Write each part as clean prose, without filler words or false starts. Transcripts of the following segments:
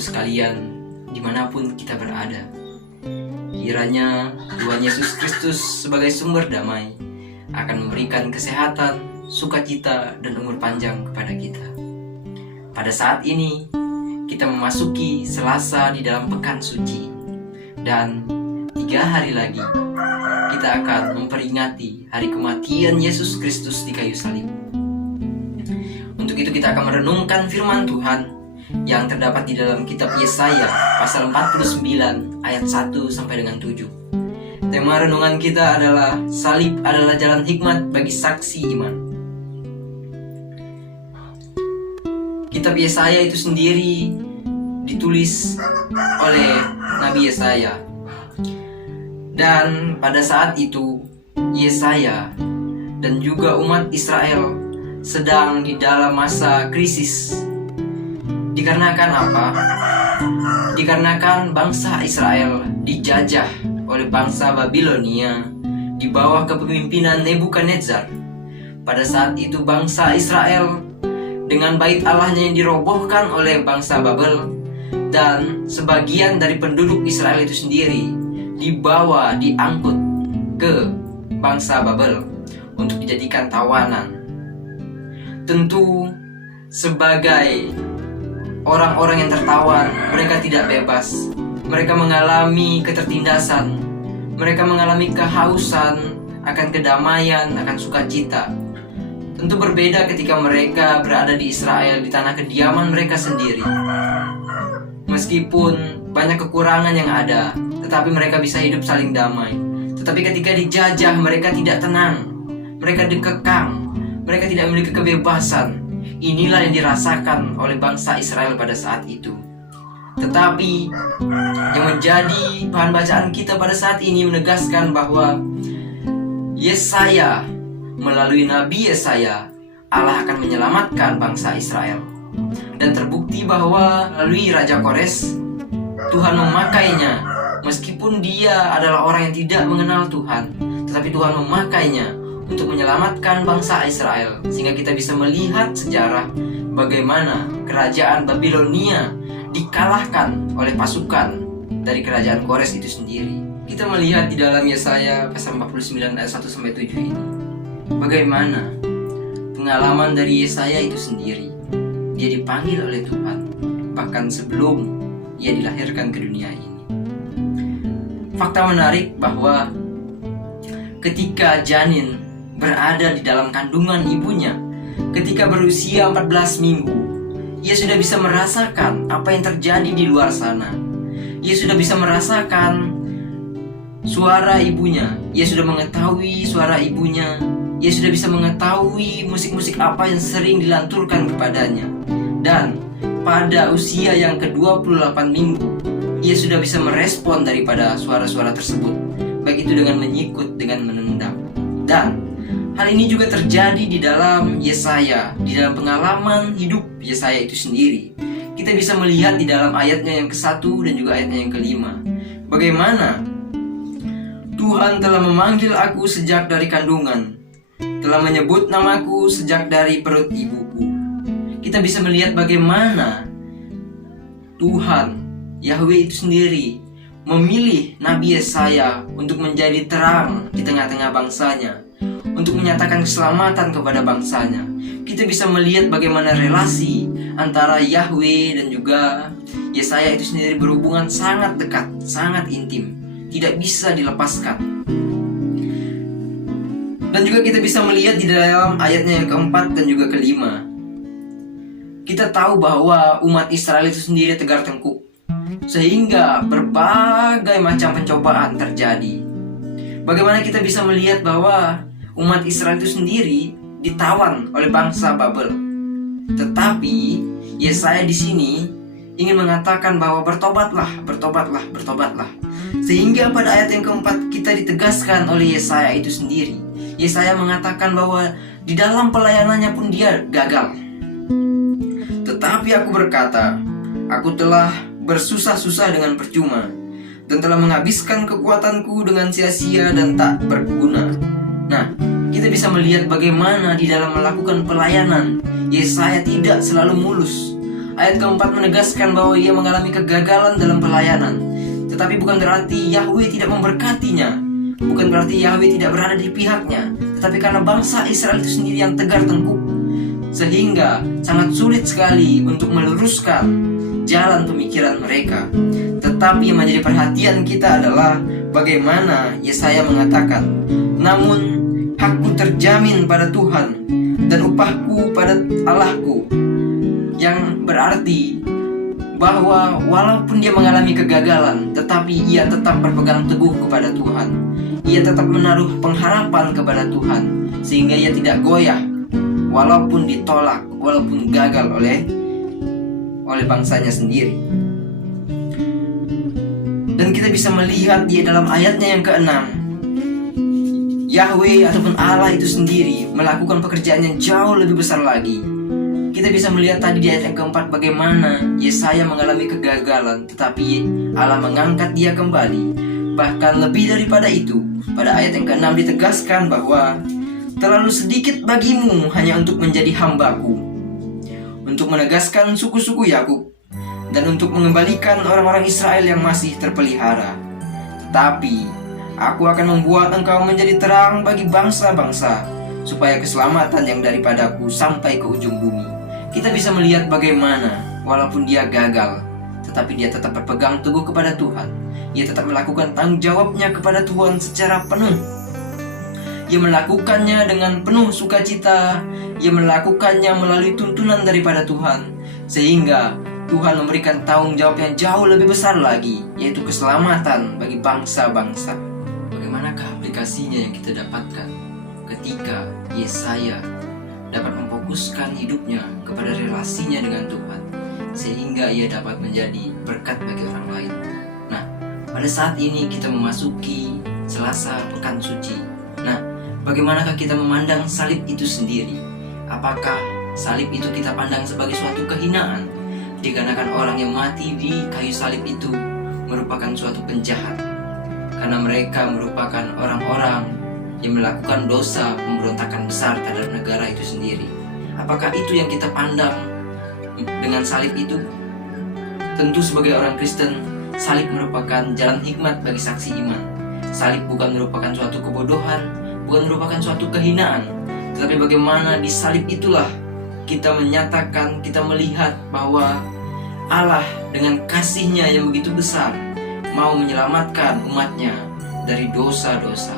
sekalian, dimanapun kita berada. Kiranya Tuhan Yesus Kristus sebagai sumber damai akan memberikan kesehatan, sukacita, dan umur panjang kepada kita. Pada saat ini, kita memasuki Selasa di dalam pekan suci. Dan 3 hari lagi, kita akan memperingati hari kematian Yesus Kristus di kayu salib. Untuk itu kita akan merenungkan firman Tuhan yang terdapat di dalam kitab Yesaya pasal 49 ayat 1 sampai dengan 7. Tema renungan kita adalah salib adalah jalan hikmat bagi saksi iman. Kitab Yesaya itu sendiri ditulis oleh Nabi Yesaya. Dan pada saat itu Yesaya dan juga umat Israel sedang di dalam masa krisis. Dikarenakan apa? Dikarenakan bangsa Israel dijajah oleh bangsa Babilonia di bawah kepemimpinan Nebukadnezar. Pada saat itu bangsa Israel dengan bait Allahnya yang dirobohkan oleh bangsa Babel, dan sebagian dari penduduk Israel itu sendiri diangkut ke bangsa Babel untuk dijadikan tawanan. Tentu sebagai orang-orang yang tertawan, mereka tidak bebas. Mereka mengalami ketertindasan. Mereka mengalami kehausan akan kedamaian, akan sukacita. Tentu berbeda ketika mereka berada di Israel, di tanah kediaman mereka sendiri. Meskipun banyak kekurangan yang ada, tetapi mereka bisa hidup saling damai. Tetapi ketika dijajah, mereka tidak tenang. Mereka dikekang. Mereka tidak memiliki kebebasan. Inilah yang dirasakan oleh bangsa Israel pada saat itu. Tetapi yang menjadi bahan bacaan kita pada saat ini menegaskan bahwa Yesaya, melalui Nabi Yesaya, Allah akan menyelamatkan bangsa Israel. Dan terbukti bahwa melalui Raja Kores, Tuhan memakainya. Meskipun dia adalah orang yang tidak mengenal Tuhan, tetapi Tuhan memakainya untuk menyelamatkan bangsa Israel, sehingga kita bisa melihat sejarah bagaimana kerajaan Babilonia dikalahkan oleh pasukan dari kerajaan Kores itu sendiri. Kita melihat di dalam Yesaya pasal 49 ayat 1 sampai 7 ini, bagaimana pengalaman dari Yesaya itu sendiri. Dia dipanggil oleh Tuhan bahkan sebelum ia dilahirkan ke dunia ini. Fakta menarik bahwa ketika janin berada di dalam kandungan ibunya, ketika berusia 14 minggu, ia sudah bisa merasakan apa yang terjadi di luar sana. Ia sudah bisa merasakan suara ibunya. Ia sudah mengetahui suara ibunya. Ia sudah bisa mengetahui musik-musik apa yang sering dilanturkan kepadanya. Dan pada usia yang ke-28 minggu, ia sudah bisa merespon daripada suara-suara tersebut, baik itu dengan menyikut, dengan menendang. Dan hal ini juga terjadi di dalam Yesaya, di dalam pengalaman hidup Yesaya itu sendiri. Kita bisa melihat di dalam ayatnya yang ke-1 dan juga ayatnya yang ke-5, bagaimana Tuhan telah memanggil aku sejak dari kandungan, telah menyebut namaku sejak dari perut ibuku. Kita bisa melihat bagaimana Tuhan, Yahweh itu sendiri, memilih Nabi Yesaya untuk menjadi terang di tengah-tengah bangsanya, untuk menyatakan keselamatan kepada bangsanya. Kita bisa melihat bagaimana relasi antara Yahweh dan juga Yesaya itu sendiri berhubungan sangat dekat, sangat intim, tidak bisa dilepaskan. Dan juga kita bisa melihat di dalam ayatnya yang ke-4 dan juga ke-5, kita tahu bahwa umat Israel itu sendiri tegar tengkuk, sehingga berbagai macam pencobaan terjadi. Bagaimana kita bisa melihat bahwa umat Israel itu sendiri ditawan oleh bangsa Babel. Tetapi Yesaya di sini ingin mengatakan bahwa bertobatlah, bertobatlah, bertobatlah. Sehingga pada ayat yang ke-4 kita ditegaskan oleh Yesaya itu sendiri. Yesaya mengatakan bahwa di dalam pelayanannya pun dia gagal. Tetapi aku berkata, aku telah bersusah-susah dengan percuma, dan telah menghabiskan kekuatanku dengan sia-sia dan tak berguna. Nah, kita bisa melihat bagaimana di dalam melakukan pelayanan, Yesaya tidak selalu mulus. ayat keempat menegaskan bahwa ia mengalami kegagalan dalam pelayanan. Tetapi bukan berarti Yahweh tidak memberkatinya, bukan berarti Yahweh tidak berada di pihaknya, tetapi karena bangsa Israel itu sendiri yang tegar tengkuk, sehingga sangat sulit sekali untuk meluruskan jalan pemikiran mereka. Tetapi yang menjadi perhatian kita adalah bagaimana Yesaya mengatakan, namun hakku terjamin pada Tuhan dan upahku pada Allahku, yang berarti bahwa walaupun dia mengalami kegagalan, tetapi ia tetap berpegang teguh kepada Tuhan. Ia tetap menaruh pengharapan kepada Tuhan, sehingga ia tidak goyah walaupun ditolak, walaupun gagal oleh bangsanya sendiri. Dan kita bisa melihat di dalam ayatnya yang ke-6, Yahweh ataupun Allah itu sendiri melakukan pekerjaan yang jauh lebih besar lagi. Kita bisa melihat tadi di ayat yang keempat bagaimana Yesaya mengalami kegagalan, tetapi Allah mengangkat dia kembali. Bahkan lebih daripada itu, pada ayat yang ke-6 ditegaskan bahwa terlalu sedikit bagimu hanya untuk menjadi hambaku, untuk menegaskan suku-suku Yakub, dan untuk mengembalikan orang-orang Israel yang masih terpelihara. Tetapi aku akan membuat engkau menjadi terang bagi bangsa-bangsa, supaya keselamatan yang daripadaku sampai ke ujung bumi. Kita bisa melihat bagaimana walaupun dia gagal, tetapi dia tetap berpegang teguh kepada Tuhan. Ia tetap melakukan tanggung jawabnya kepada Tuhan secara penuh. Ia melakukannya dengan penuh sukacita. Ia melakukannya melalui tuntunan daripada Tuhan, sehingga Tuhan memberikan tanggung jawab yang jauh lebih besar lagi, yaitu keselamatan bagi bangsa-bangsa. Bagaimanakah aplikasinya yang kita dapatkan ketika Yesaya dapat memfokuskan hidupnya kepada relasinya dengan Tuhan, sehingga ia dapat menjadi berkat bagi orang lain. Nah, pada saat ini kita memasuki Selasa Pekan Suci. Nah, bagaimanakah kita memandang salib itu sendiri? Apakah salib itu kita pandang sebagai suatu kehinaan, dikarenakan orang yang mati di kayu salib itu merupakan suatu penjahat, karena mereka merupakan orang-orang yang melakukan dosa pemberontakan besar terhadap negara itu sendiri? Apakah itu yang kita pandang dengan salib itu? Tentu sebagai orang Kristen, salib merupakan jalan hikmat bagi saksi iman. Salib bukan merupakan suatu kebodohan, bukan merupakan suatu kehinaan, tetapi bagaimana di salib itulah kita menyatakan, kita melihat bahwa Allah dengan kasih-Nya yang begitu besar mau menyelamatkan umat-Nya dari dosa-dosa,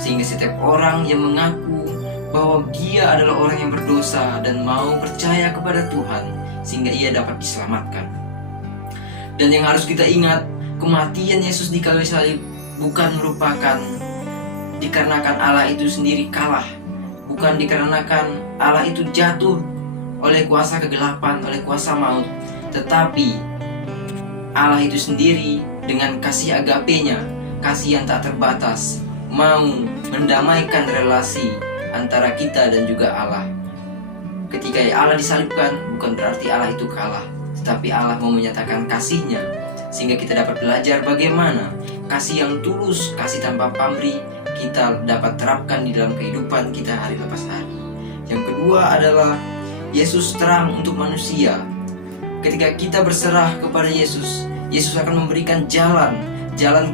sehingga setiap orang yang mengaku bahwa dia adalah orang yang berdosa dan mau percaya kepada Tuhan, sehingga ia dapat diselamatkan. Dan yang harus kita ingat, kematian Yesus di kayu salib bukan merupakan dikarenakan Allah itu sendiri kalah, bukan dikarenakan Allah itu jatuh oleh kuasa kegelapan, oleh kuasa maut, tetapi Allah itu sendiri dengan kasih agape-Nya, kasih yang tak terbatas, mau mendamaikan relasi antara kita dan juga Allah. Ketika Allah disalibkan, bukan berarti Allah itu kalah, tetapi Allah mau menyatakan kasih-Nya, sehingga kita dapat belajar bagaimana kasih yang tulus, kasih tanpa pamrih kita dapat terapkan di dalam kehidupan kita hari lepas hari. Yang kedua adalah Yesus terang untuk manusia. Ketika kita berserah kepada Yesus, Yesus akan memberikan jalan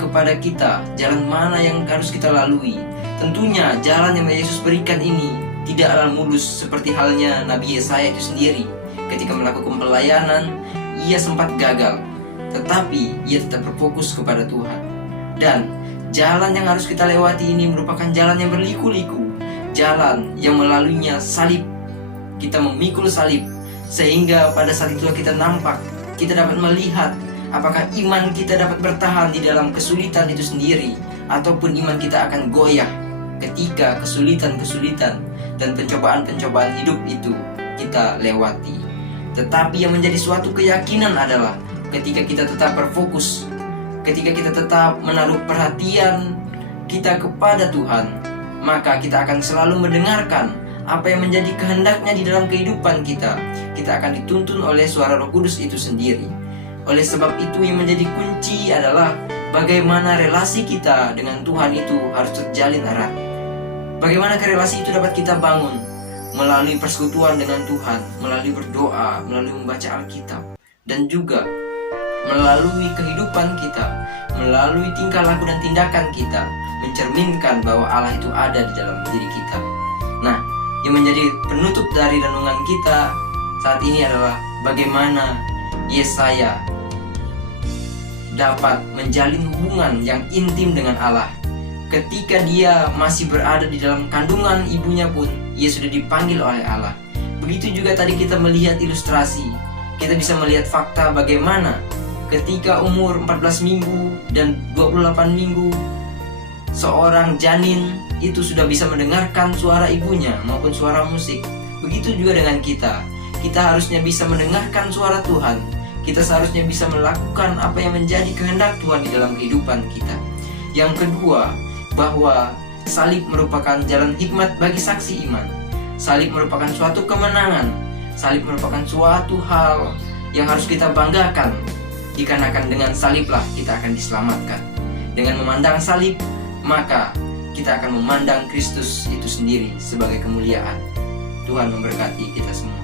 kepada kita, jalan mana yang harus kita lalui. Tentunya jalan yang Yesus berikan ini tidaklah mulus, seperti halnya Nabi Yesaya itu sendiri. Ketika melakukan pelayanan, ia sempat gagal, tetapi ia tetap berfokus kepada Tuhan. Dan jalan yang harus kita lewati ini merupakan jalan yang berliku-liku, jalan yang melaluinya salib. Kita memikul salib, sehingga pada saat itulah kita nampak, kita dapat melihat apakah iman kita dapat bertahan di dalam kesulitan itu sendiri, ataupun iman kita akan goyah ketika kesulitan-kesulitan dan pencobaan-pencobaan hidup itu kita lewati. Tetapi yang menjadi suatu keyakinan adalah ketika kita tetap berfokus, ketika kita tetap menaruh perhatian kita kepada Tuhan, maka kita akan selalu mendengarkan apa yang menjadi kehendaknya di dalam kehidupan kita. Kita akan dituntun oleh suara Roh Kudus itu sendiri. Oleh sebab itu yang menjadi kunci adalah bagaimana relasi kita dengan Tuhan itu harus terjalin erat. Bagaimana relasi itu dapat kita bangun? melalui persekutuan dengan Tuhan, melalui berdoa, melalui membaca Alkitab, dan juga melalui kehidupan kita, melalui tingkah laku dan tindakan kita, mencerminkan bahwa Allah itu ada di dalam diri kita. Nah, yang menjadi penutup dari renungan kita saat ini adalah bagaimana Yesaya dapat menjalin hubungan yang intim dengan Allah. Ketika dia masih berada di dalam kandungan ibunya pun, ia sudah dipanggil oleh Allah. Begitu juga tadi kita melihat ilustrasi, kita bisa melihat fakta bagaimana ketika umur 14 minggu dan 28 minggu, seorang janin itu sudah bisa mendengarkan suara ibunya maupun suara musik. Begitu juga dengan kita. Kita harusnya bisa mendengarkan suara Tuhan. Kita seharusnya bisa melakukan apa yang menjadi kehendak Tuhan di dalam kehidupan kita. Yang kedua, bahwa salib merupakan jalan hikmat bagi saksi iman. Salib merupakan suatu kemenangan. Salib merupakan suatu hal yang harus kita banggakan, dikarenakan dengan saliblah kita akan diselamatkan. Dengan memandang salib, maka kita akan memandang Kristus itu sendiri sebagai kemuliaan. Tuhan memberkati kita semua.